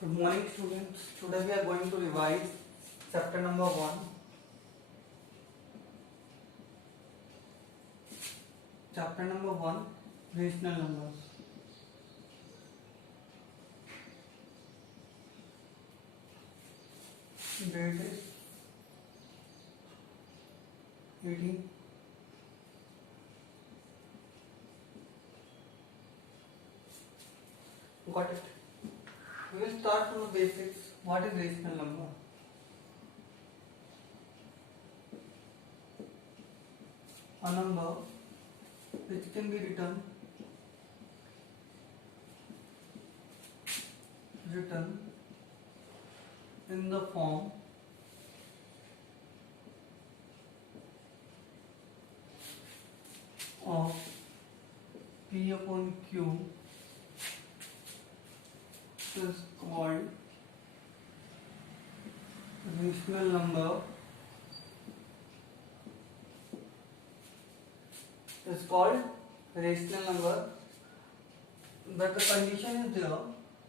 Good morning, students. Today we are going to revise chapter number 1. Chapter number 1, rational numbers. Date is 18. Got it? We will start from the basics. What is rational number? A number which can be written in the form of P upon Q is called rational number. Is called rational number. But the condition is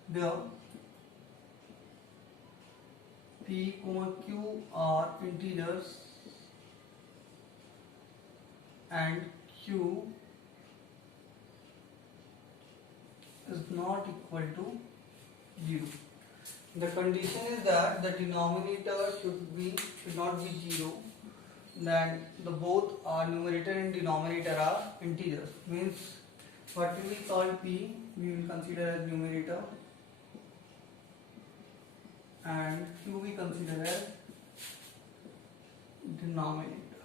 there P, Q are integers and Q is not equal to 0. The condition is that the denominator should not be 0. Then the both are numerator and denominator are integers. Means what we call P we will consider as numerator and Q we consider as denominator.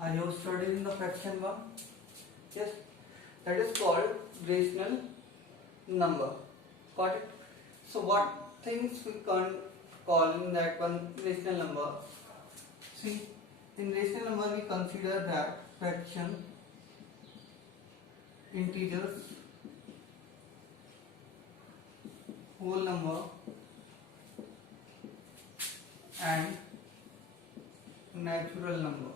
Are you studying the fraction one? Yes, that is called rational number. Got it? So what things we can call in that one rational number? See, in rational number we consider that fraction, integers, whole number and natural number.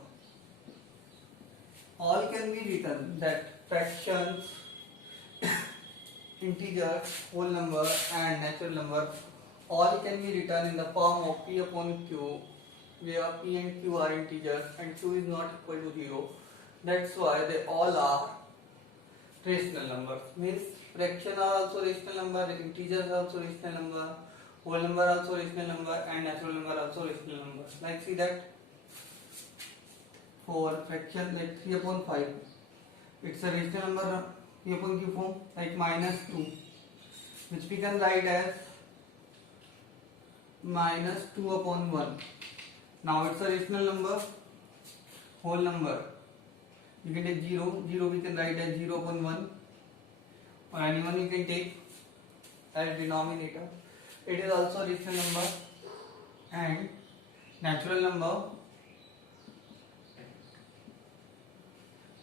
All can be written, that fractions, integers, whole number and natural number, all can be written in the form of P upon Q, where P and Q are integers and Q is not equal to 0. That's why they all are rational numbers. Means fraction are also rational number, integers are also rational number, whole number also rational number and natural number also rational number. Like see that for fraction like 3 upon 5, it's a rational number P upon Q form, like -2, which we can write as -2 upon 1. Now it's a rational number, whole number. You can take 0, we can write as 0 upon 1, or anyone you can take as denominator. It is also rational number and natural number.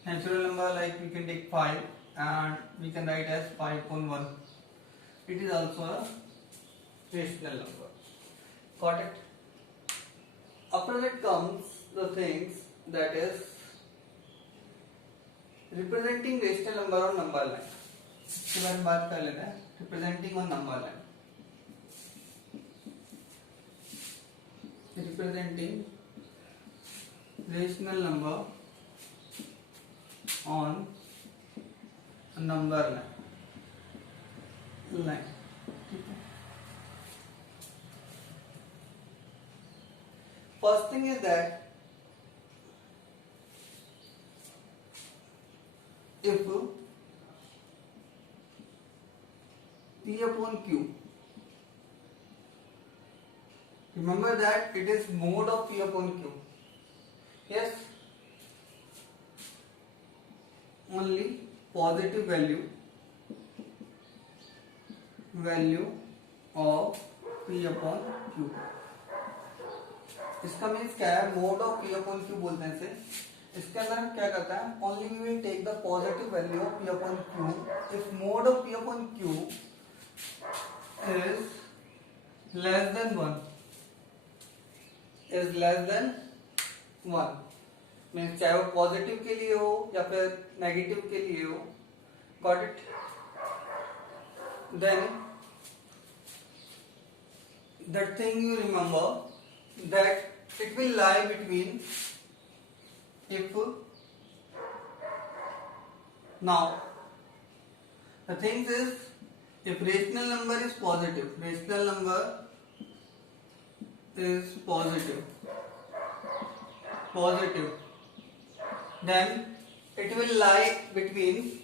Natural number like we can take 5 and we can write as 5 upon 1. It is also a rational number. Got it? After that comes the things that is representing rational number on number line. इसके बारे में बात कर लेते हैं. Representing on number line. Representing rational number on a number line. First thing is that if P upon Q, remember that it is mode of P upon Q. Yes, only positive value of P upon Q. इसका means क्या है? Mode of P upon Q बोलते हैं इसे. इसके अंदर हम क्या करते हैं? Only we will take the positive value of P upon Q if mod of P upon Q is less than 1. Is less than 1. Means चाहे वो पॉजिटिव के लिए हो या फिर नेगेटिव के लिए हो. Got it? then that thing you remember that it will lie between, if now the thing is, if rational number is positive, then it will lie between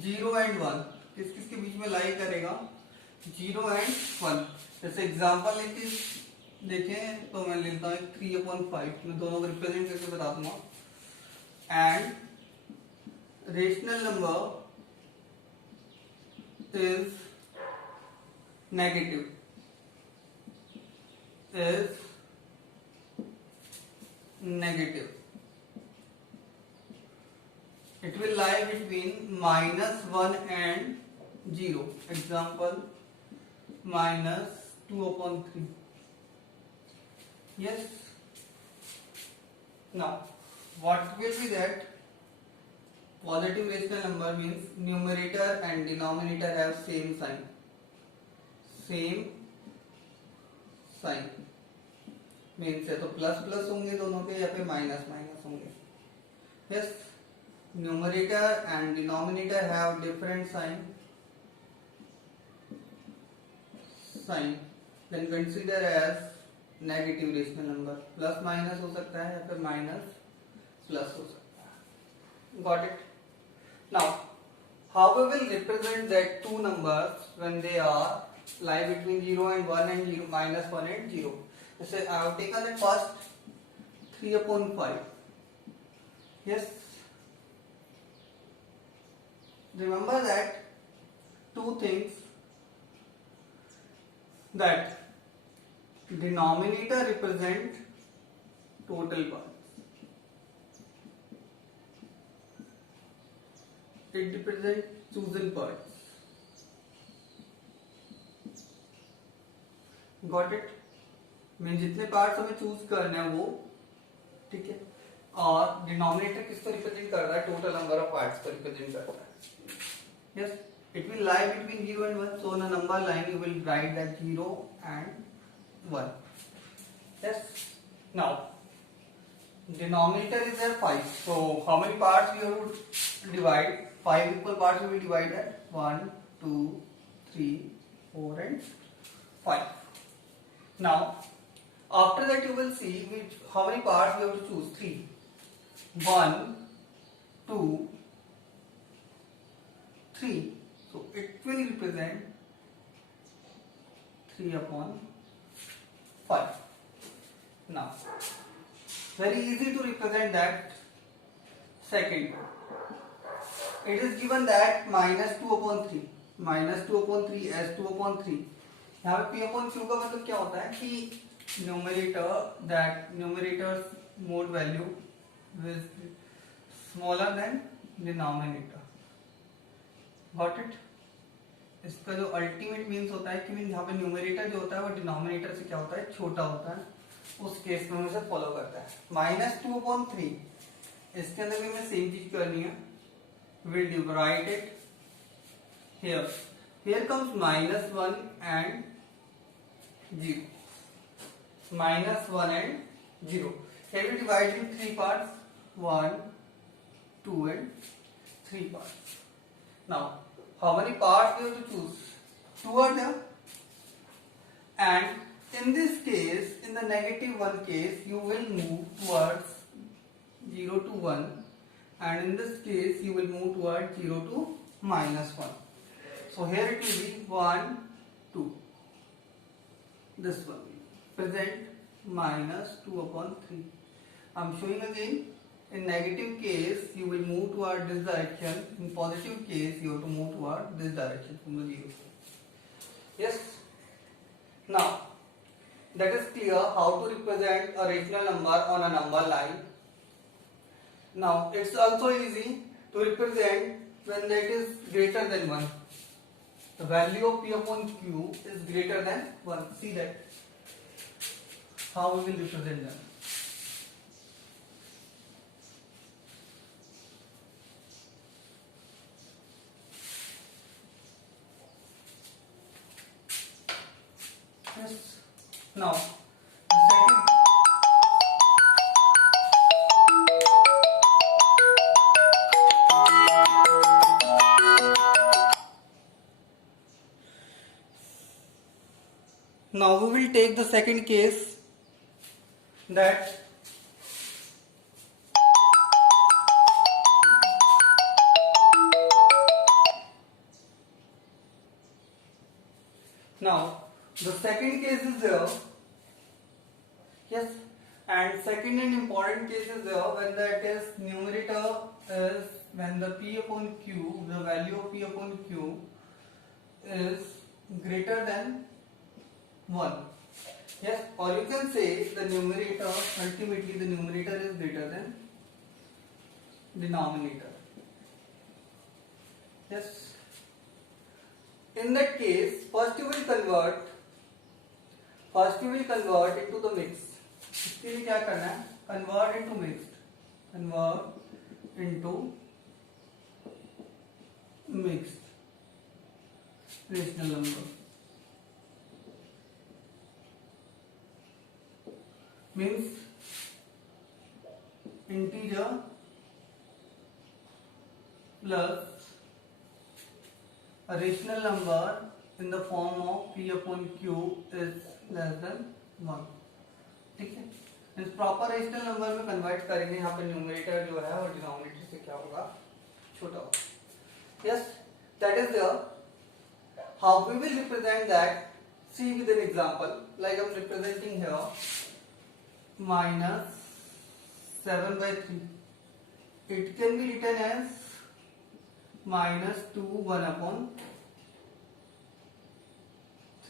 0 and 1. किसके बीच में लाई करेगा? 0 and 1. जैसे एग्जांपल देखें तो मैं लेता हूँ 3/5, मैं दोनों को रिप्रेजेंट करके बता दूंगा. And rational number is negative, it will lie between -1 and 0. Example, -2/3. Yes. Now what will be that? Positive rational number means numerator and denominator have same sign. Means है तो प्लस प्लस होंगे दोनों के या फिर माइनस माइनस होंगे. Yes, numerator and denominator have different sign. Then consider as negative rational number. Plus minus हो सकता है या फिर माइनस प्लस हो सकता है. Got it? Now, how we will represent that two numbers when they are lie between 0 and 1 and 0, -1 and 0. So I have taken the first 3/5. Yes. Remember that two things, that denominator represent total parts. It represents chosen parts. Got it? मैं जितने parts हमें choose करने हैं वो, ठीक है. और denominator किसको रिप्रेजेंट कर रहा है? टोटल नंबर ऑफ पार्ट्स को रिप्रेजेंट करता है. Yes, it will lie between 0 and 1. So on a number line you will write that 0 and 1. Yes. Now denominator is there 5. So how many parts we have to divide? 5 equal parts we will divide that 1, 2, 3, 4 and 5. Now after that you will see how many parts we have to choose. 3. 1, 2, 3. So it will represent 3/5. Now very easy to represent that. Second, it is given that -2/3 as 2/3. यहाँ पे P/Q का मतलब क्या होता है कि numerators mode value is smaller than denominator. Got it? इसका जो अल्टीमेट मीन्स होता है कि यहाँ पे न्यूमरेटर जो होता है वो डिनोमिनेटर से क्या होता है? छोटा होता है. उस केस में उसे फॉलो करता है. -2/3 इसके अंदर भी हमें सेम चीज करनी है. We'll divide it here. Here comes -1 and 0. -1 and 0. Here we divide in 3 parts. 1, 2 and 3 parts. Now, how many parts we have to choose? 2 are there. And in this case, in the -1 case, you will move towards 0 to 1. And in this case you will move towards 0 to -1. So here it will be 1, 2. This one present -2/3. I am showing again. In negative case you will move toward this direction. In positive case you have to move toward this direction from the 0. Yes. Now that is clear how to represent a rational number on a number line. Now it's also easy to represent when that is greater than 1. The value of P/Q is greater than 1. See that how we will represent them. Now, the second. Now we will take the second case, that now the second case is there. Yes, and second and important case is there when that is numerator is when the P upon Q, the value of P upon Q is greater than 1. Yes, or you can say the numerator, ultimately the numerator is greater than denominator. Yes, in that case, first you will convert into the mix. इसके लिए क्या करना है? Convert into mixed. Convert into mixed rational number. Means integer plus a rational number in the form of P upon Q is less than 1. ठीक है, इस proper rational number में convert करेंगे. यहाँ पे न्यूमरेटर जो है और डिनोमिनेटर से क्या होगा, छोटा होगा. Yes, that is the how we will represent that. See with an example, like I am representing here minus 7 by 3. It can be written as minus 2 1 upon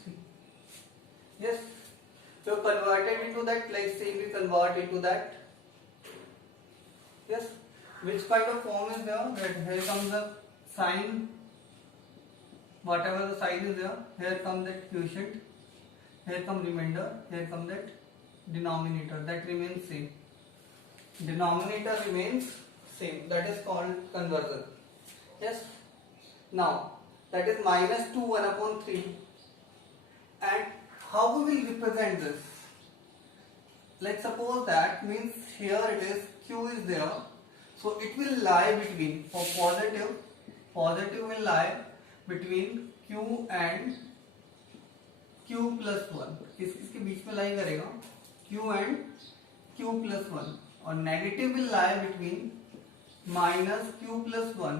3. Yes, so converted into that, like say we convert into that. Yes, which kind of form is there? That here comes the sign, whatever the sign is there, here comes that quotient, here comes remainder, here comes that denominator, that remains same. Denominator remains same, that is called conversion. Yes, now that is minus 2 1 upon 3. And how we will represent this? Like suppose that means here it is Q is there, so it will lie between, for positive will lie between Q and Q plus 1. किसके बीच में लाई करेगा? Q and Q plus 1. और negative will lie between minus Q plus 1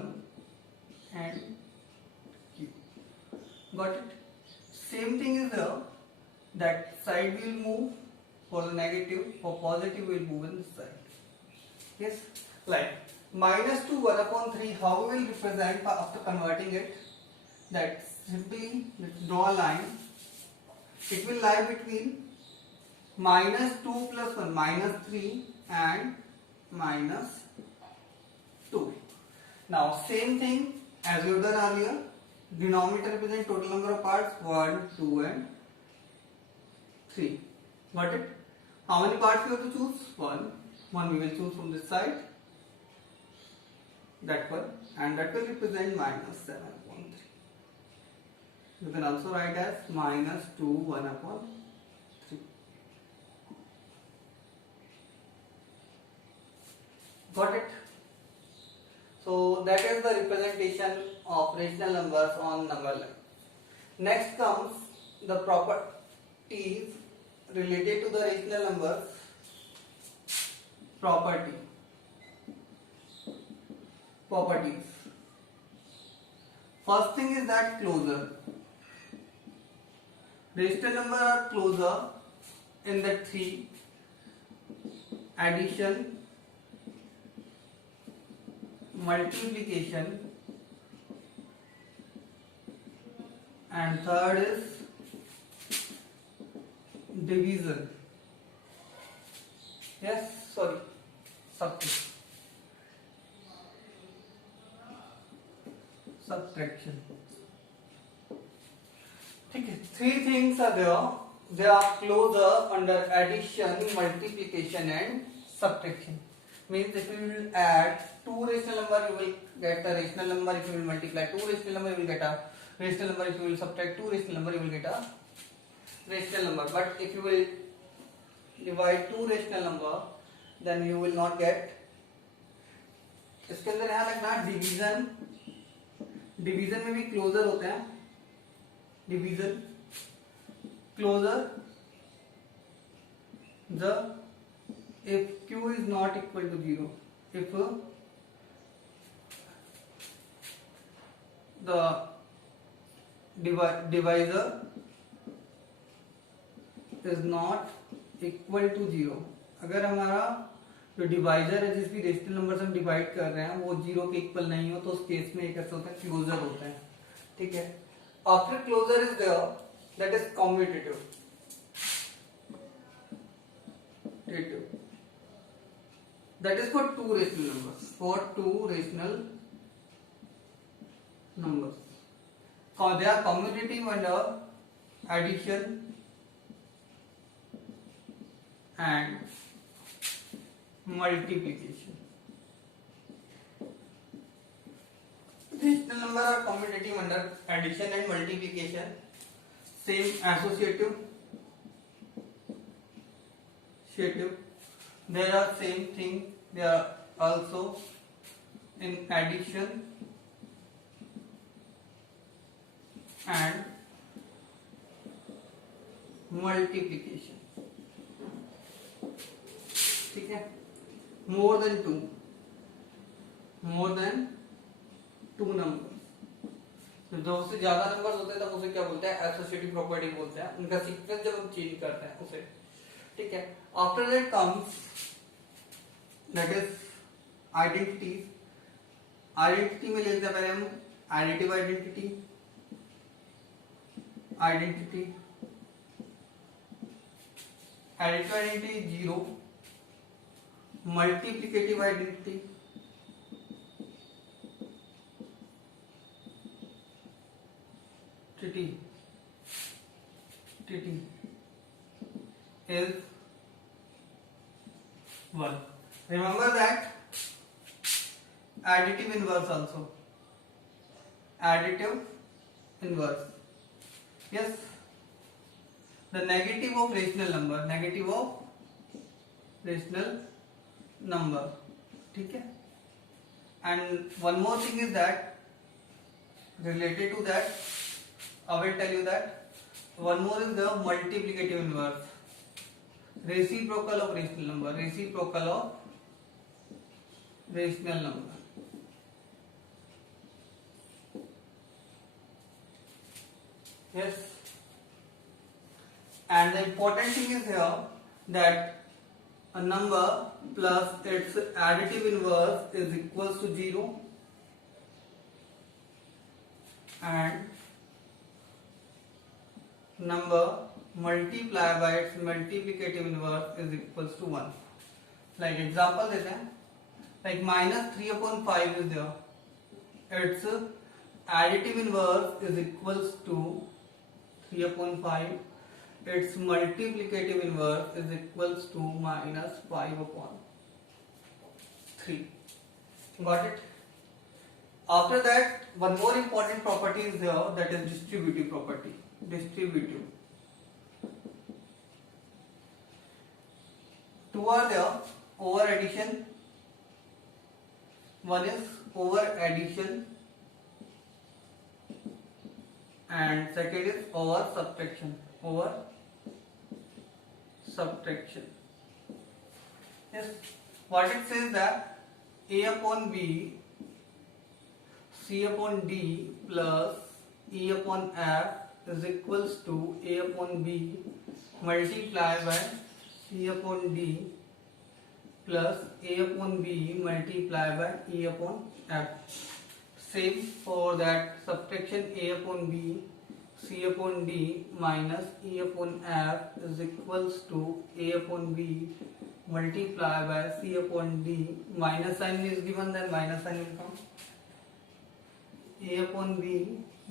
and Q. Got it? Same thing is there. That side will move for the negative, for positive will move in this side. Yes, like minus 2 1 upon 3. How we will represent after converting it? That simply let's draw a line. It will lie between minus 2 plus 1, minus 3 and minus 2. Now same thing as we have done earlier. Denominator represents total number of parts 1, 2 and 3. Got it? How many parts we have to choose? 1. One we will choose from this side. That one, and that will represent minus 7 upon 3. You can also write as minus 2 1 upon 3. Got it? So that is the representation of rational numbers on number line. Next comes the properties related to the rational numbers. Properties. First thing is that closure. Rational numbers are closure in the 3: addition, multiplication, and third is division. Yes, sorry, subtraction. Okay, 3 things are there. They are closer under addition, multiplication and subtraction. Means if you will add 2 rational number, you will get a rational number. If you will multiply 2 rational number, you will get a rational number. If you will subtract 2 rational number, you will get a rational number, but if you will divide two rational number then you will not get. इसके अंदर यहाँ लगना division, division में भी closure होते हैं, division closure the if q is not equal to 0, if the divisor is not equal to 0, अगर हमारा जो डिवाइजर है जिस भी रेशनल नंबर से हम डिवाइड कर रहे हैं वो 0 के इक्वल नहीं हो तो उस केस में एक ऐसा होता है क्लोजर होता है, ठीक है. After closure is there that is commutative. That is for two rational numbers. For two rational numbers, they are commutative under addition and multiplication. Rational numbers are commutative under addition and multiplication. Same associative. They are same thing. They are also in addition and multiplication. ठीक है. more than two numbers. तो दो से ज्यादा numbers होते हैं तब उसे क्या बोलते हैं, एसोसिएटिव प्रॉपर्टी बोलते हैं. उनका सीक्वेंस जब हम चेंज करते हैं उसे, ठीक है. After that comes that is identity. Identity में लिखते हैं पहले हम additive identity, additive identity 0, multiplicative identity T is 1. Remember that additive inverse also. Additive inverse. Yes. The negative of rational number. Negative of rational number. ठीक है. And one more thing is that related to that, I will tell you that one more is the multiplicative inverse. Reciprocal of rational number. Reciprocal of rational number. Yes. And the important thing is here that a number plus its additive inverse is equals to 0 and number multiplied by its multiplicative inverse is equals to 1. Like example देते हैं, like -3/5 is there. Its additive inverse is equals to 3/5. Its multiplicative inverse is equals to -5/3. Got it? After that, one more important property is there, that is distributive property. Distributive. Two are there, over addition. One is over addition and second is over subtraction. Over subtraction. Yes. What it says that A upon B, C upon D plus E upon F is equals to A upon B multiplied by C upon D plus A upon B multiplied by E upon F. Same for that subtraction, A upon B, C upon D minus E upon F is equals to A upon B multiplied by C upon D. Minus sign is given, then minus sign will come. A upon B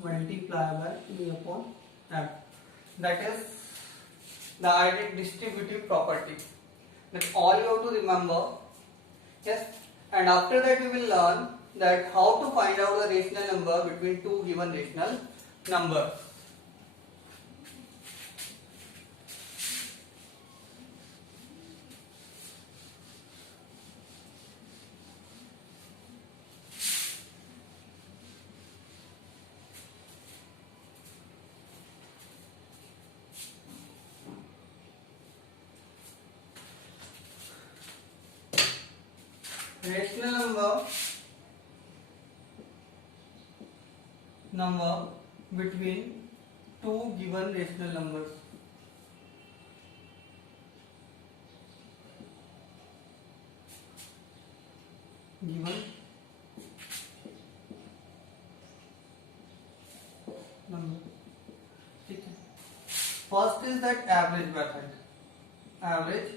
multiplied by E upon F. That is the ideal distributive property. That's all you have to remember. Yes. And after that we will learn that how to find out the rational number between two given rational numbers. rational number between two given rational numbers. Given number. ठीक है. First is that average method. Average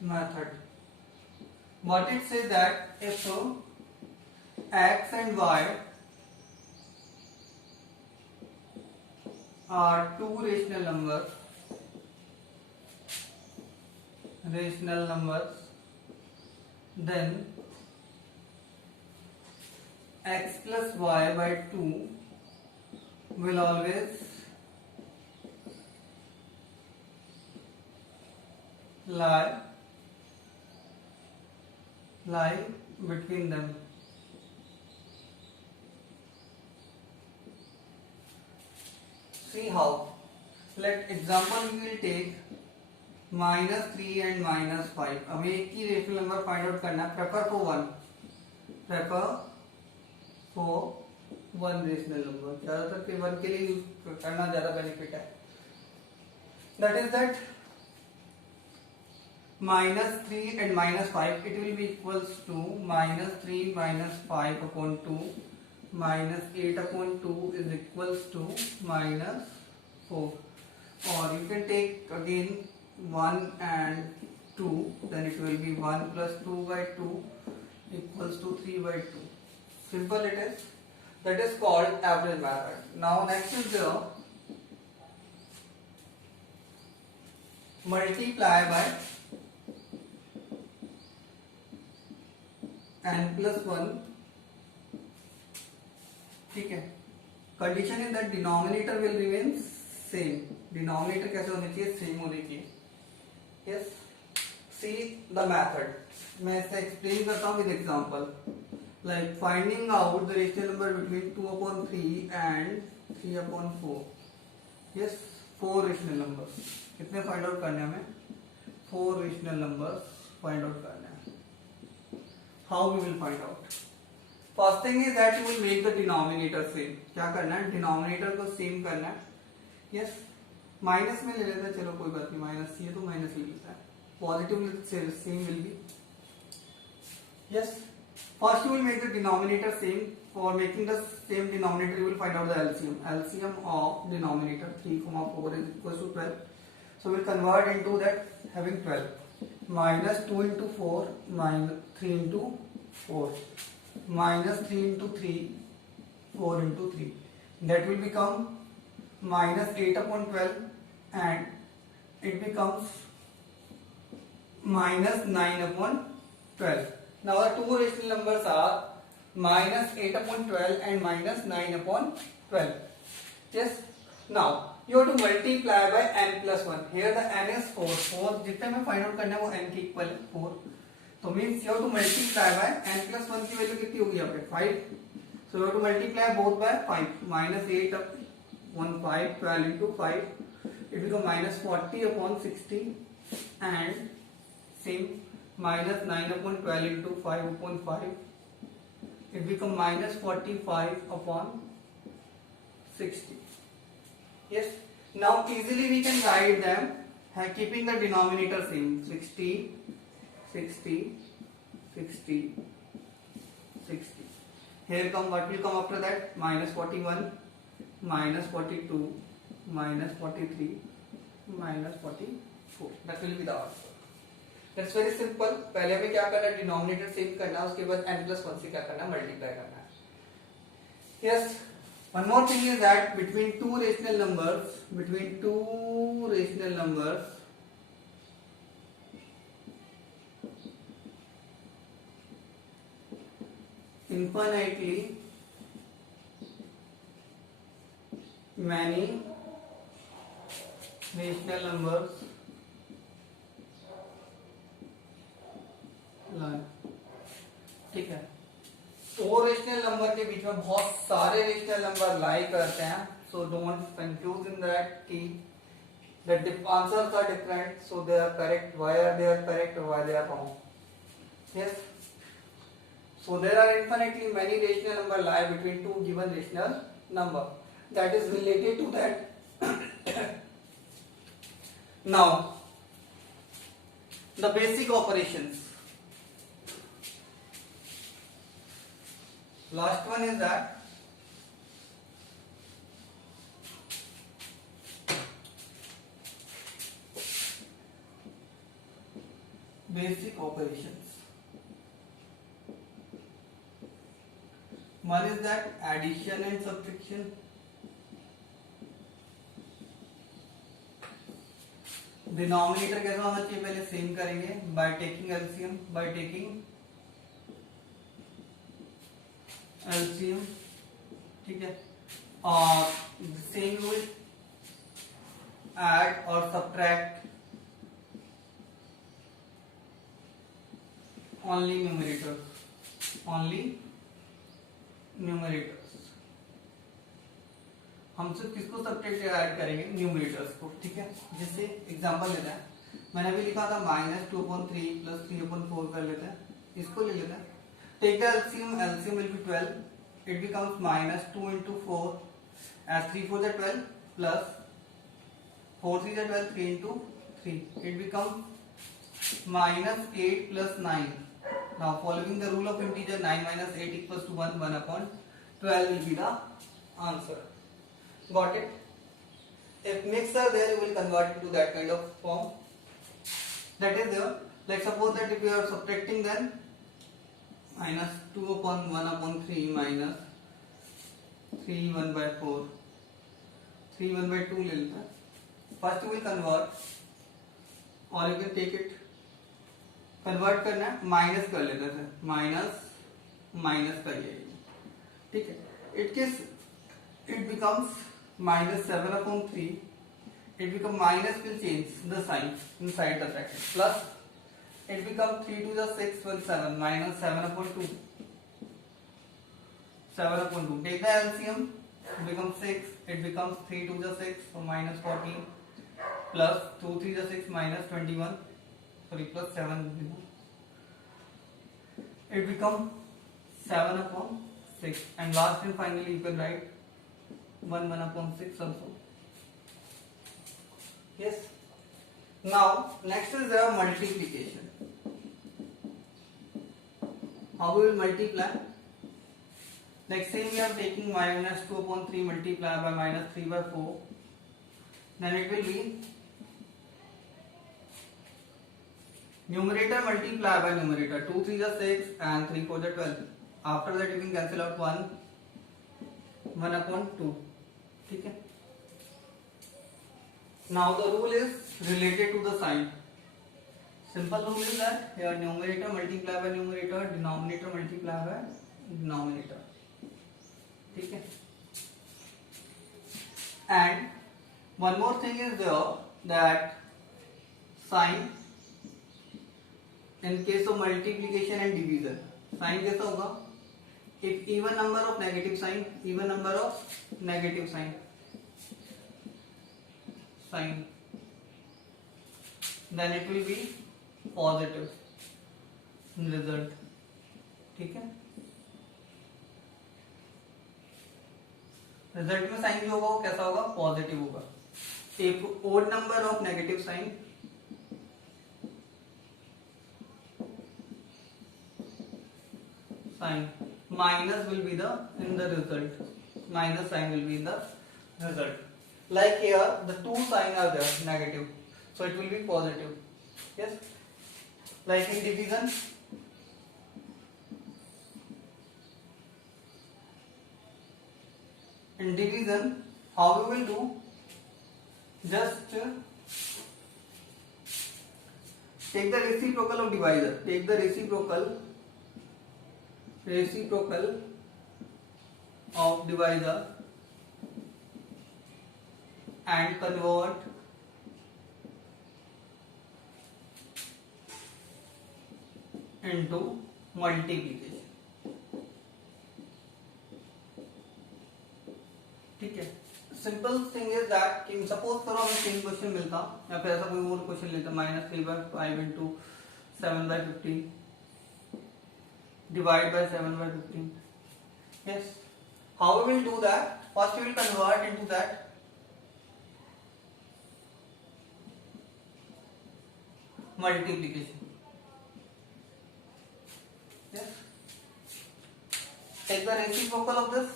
method. What it says that if x and y are two rational numbers, then x plus y by 2 will always lie between them. See how. Let example we will take -3 and -5. हमें एक ही rational number find out करना है. Prefer for one rational number. ज्यादातर के one के लिए use करना ज्यादा बेनिफिट है. That is that -3 and -5, it will be equals to -3 minus 5 upon 2 minus 8 upon 2 is equals to -4. Or you can take again 1 and 2, then it will be 1 plus 2 by 2 equals to 3 by 2. Simple it is. That is called average method. Now next is the multiply by n plus 1. ठीक है. Condition in that denominator will remain same. Denominator कैसे होनी चाहिए? Same होनी चाहिए. Yes. See the method. मैं इसे explain करता हूँ with example. Like finding out the rational number between 2/3 and 3/4. Yes. 4 rational numbers. कितने फाइंड आउट करने हैं हमें? 4 रेशनल नंबर्स फाइंड आउट करने हैं. How we will find out? First thing is that you will make the denominator same. क्या करना है? Denominator को सेम करना है. यस. माइनस में ले लेते हैं. चलो कोई बात नहीं. माइनस ये तो माइनस ही लेता है. Positive same will be. Yes. First you will make the denominator same. For making the same denominator you will find out the LCM. LCM of denominator 3, 4 is equals to 12. So we'll convert into that having 12. Minus 2 into 4 minus 3 into 4. Minus 3 into 3, 4 into 3. That will become minus 8 upon 12 and it becomes minus 9 upon 12. Now the two rational numbers are minus 8 upon 12 and minus 9 upon 12. Yes. Now you have to multiply by n plus 1. Here the n is 4. 4 जितने में find out करना है वो n के equal है 4. तो means you have to multiply by n plus 1 की value कितनी होगी यहाँ पे? 5. So you have to multiply both by 5. minus 8 upon 5, 12 into 5, it becomes minus 40 upon 60 and same minus 9 upon 12 into 5 upon 5, it becomes minus 45 upon 60. Yes. Now easily we can write them keeping the denominator same. 60, 60, 60, 60. Here come what will come after that? Minus 41, minus 42, minus 43, minus 44. That will be the answer. That's very simple. पहले हमें क्या करना है? Denominator same करना है. उसके बाद n plus 1 से क्या करना है? मल्टीप्लाई करना है. Yes. One more thing is that between two rational numbers, infinitely many rational numbers lie. ठीक है. 4 रेशनल नंबर के बीच में बहुत सारे रेशनल नंबर लाई करते हैं. So don't confuse in that कि the answers are different, so they are correct. Why are they are correct or why they are wrong? Yes. So there are infinitely many rational number lie between two given rational number. That is related to that. Now, the basic operations. Last one is that basic operations. One is that addition and subtraction. Denominator कैसा होना चाहिए पहले same करेंगे by taking LCM ठीक है और same will add और subtract only numerators हम सिर्फ किसको सब्ट्रैक्ट ऐड करेंगे न्यूमरेटर्स को ठीक है जैसे एग्जांपल लेते हैं मैंने अभी लिखा था -2/3 + 3/4 कर लेते हैं इसको ले लेते हैं take the LCM will be 12 it becomes -2 * 4 as 3 4 is 12 plus 4 3 is 12 3 * 3 it becomes -8 plus 9. Now following the rule of integer 9 minus 8 equals to 1 1/12 will be the answer. Got it? If mixed are there, you will convert it to that kind of form. That is there. Let's suppose that if you are subtracting, then -2/1/3 minus 3 1/4 3 1/2 ले लेते हैं. First you will convert, or you can take it. Convert करना है minus कर लेते हैं minus करिए ठीक है it becomes -7/3 it become minus will change the sign inside the bracket plus it become 3 to the 6 will 7 minus 7/2 take the LCM it becomes 6 it becomes 3 to the 6 so -14 plus 2 3 the 6 -21 sorry plus 7 it become 7/6 and last and finally you can write 1/6 also. Yes. Now next is the multiplication. How we will multiply? Like same we are taking -2/3 multiply by -3/4. Then it will be numerator multiply by numerator 2 3 is 6 and 3 4 is 12. After that you can cancel out 1/2. ठीक है now the rule is related to the sign. Simple rule is that here numerator multiply by numerator denominator multiply by denominator ठीक है and one more thing is there that sign in case of multiplication and division sign कैसा होगा if even number of negative sign then it will be positive result ठीक है result में sign जो होगा वो कैसा होगा पॉजिटिव होगा if odd number of negative sign minus will be the in the result minus sign will be in the result like here the two sign are there negative so it will be positive yes like in division how we will do just take the reciprocal of divisor take the reciprocal of divisor and convert into multiplication ठीक है simple thing is that कि suppose करो हमें same question मिलता या फिर ऐसा कोई और क्वेश्चन लेता -3/5 into 7/15 divide by 7 by 15. Yes. How we will do that? First we will convert into that multiplication. Yes. Take the reciprocal of this.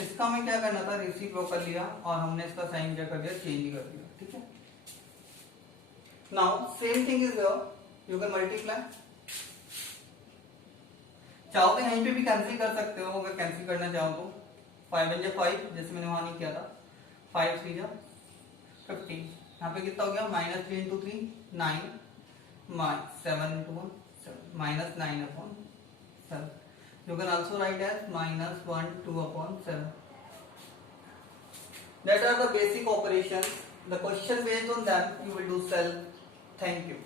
इसका हमें क्या करना था, रेसिप्रोकल लिया और हमने इसका साइन क्या कर दिया, चेंज कर दिया. ठीक है. Now same thing is here, you can multiply. चाहो तो यहीं पे भी कैंसिल कर सकते हो, अगर कैंसिल करना चाहो तो 5 × 5 जैसे मैंने वहां नहीं किया था, 5 × 3 = 15. यहाँ पे कितना हो गया, -3 × 3 9, -7 × 1 7, -9/7. You can also write as -1 2/7. That are the basic operations. The question based on them you will do self. Thank you.